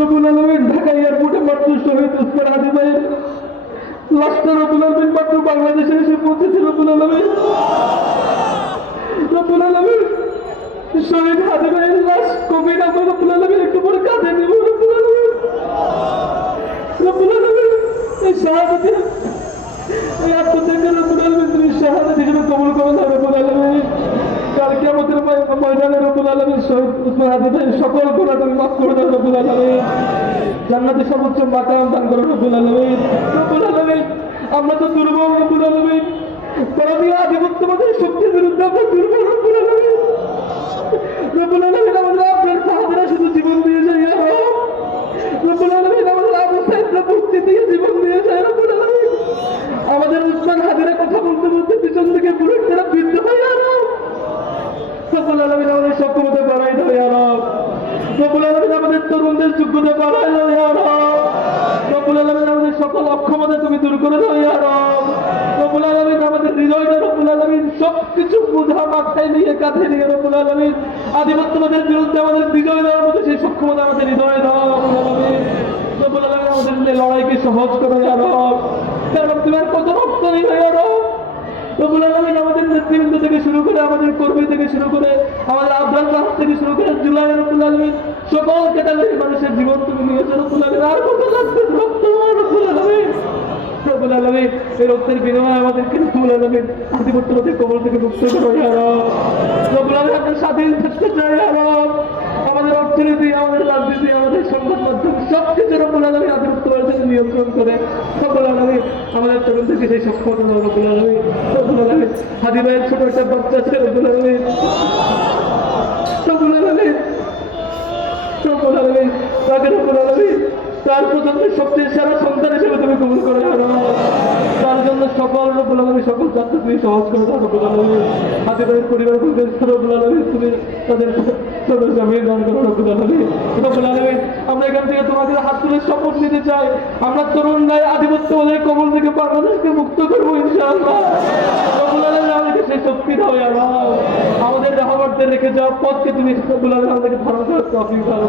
রব্বুল আলামিন ঢাকা এয়ারপোর্টে মাত্র শহীদ ওসমান হাদি ভাইয়ের লাশটা রব্বুল আলামিন মাত্র বাংলাদেশে এসে পৌঁছেছে। রব্বুল আলামিন শহীদ হাদি ভাইয়ের লাশ কবে নামে রব্বুল আলামিন একটু পরে কাঁধে নিব। রব্বুল আলামিন এই শাহাদাতে এই আত্মত্যাগের রব্বুল আলামিন তুমি শাহাদাত হিসেবে কবুল করে নাও। রব্বুল আলামিন কাল কিয়ামতের ময়দানে রব্বুল আলামিন শহীদ ওসমান হাদি ভাইয়ের সকল গুনাহ তুমি মাফ করে দাও। রব্বুল আলামিন জান্নাতে সর্বোচ্চ মাকাম দান করো। রব্বুল আলামিন আমরা তো দুর্বল। রব্বুল আলামিন পরবী আধিপত্যবাদের শক্তির বিরুদ্ধে আমরা দুর্বল। রব্বুল আলামিন আমাদের আপনার সাহাবারা শুধু জীবন দিয়ে যায়। রব্বুল আলামিন আমাদের আবু সাইদরা মুক্তি দিয়ে জীবন দিয়ে যায়। রব্বুল আলামিন আমাদের ওসমান হাদিরা কথা বলতে বলতে পিছন থেকে বুলেট তারা বিদ্ধ হয়। রব্বুল আলামিন আমাদের সক্ষমতা বাড়াই দাও। রব্বুল আলামিন আমাদের তরুণদের যোগ্যতা বাড়াই দাও। রব্বুল আলামিন আমাদের সকল অক্ষমতা তুমি দূর করে দাও। রব্বুল আলামিন আমাদের হৃদয়টা রব্বুল আলামিন সবকিছু বোঝা মাথায় নিয়ে কাঁধে নিয়ে রব্বুল আলামিন আধিপত্যবাদের বিরুদ্ধে আমাদের বিজয় দেওয়ার মতো সেই সক্ষমতা আমাদের হৃদয়ে দাও। রব্বুল আলামিন আমাদের লড়াইকে সহজ করে কারণ তুমি আর কত রক্ত নেই রব্বুল আলামিন আমাদের নেতৃবৃন্দ থেকে শুরু করে আমাদের কর্মী থেকে শুরু করে আমাদের আব্রাল রাহ থেকে শুরু করে জুলাই রব্বুল আলামিন সকল ক্যাটাগরির মানুষের জীবন তুমি নিয়েছো। রব্বুল আলামিন আর কত লাগবে রক্ত। রব্বুল আলামিন এই রক্তের বিনিময়ে আমাদেরকে রব্বুল আলামিন আধিপত্যবাদের কবল থেকে মুক্ত করো। রব্বুল আলামিন আমরা স্বাধীন থাকতে চাই। আমাদের অর্থনীতি, আমাদের রাজনীতি, আমাদের সংবাদ মাধ্যম সবকিছু রব্বুল আলামিন আধিপত্যবাদের নিয়ন্ত্রণ করে। রব্বুল আলামিন আমাদের তরুণদেরকে সেই সক্ষমতা দাও। রব্বুল আলামিন হাদি ভাইয়ের ছোট একটা বাচ্চা আছে। রব্বুল আলামিন তাকে রব্বুল আলামিন তার প্রজন্মের সবচেয়ে সেরা সন্তান হিসেবে তুমি কবুল করে তার জন্য সকল রব্বুল আলামিন সকল যাত্রা তুমি সহজ করে দাও। রব্বুল আলামিন হাদি ভাইয়ের পরিবার রব্বুল আলামিন তুমি তাদের সদস্য দান করো। রব্বুল আলামিন আমরা এখান থেকে তোমাদের হাত তুলে শপথ নিতে চাই, আমরা তরুণরাই আধিপত্যবাদের কবল থেকে বাংলাদেশকে মুক্ত করবো ইনশাআল্লাহ। রব্বুল আলামিন আমাদেরকে সেই শক্তি দাও। আমাদের রাহবরদের রেখে যাওয়া পথকে তুমি রব্বুল আলামিন আমাদেরকে ধারণ করার তৌফিক দাও।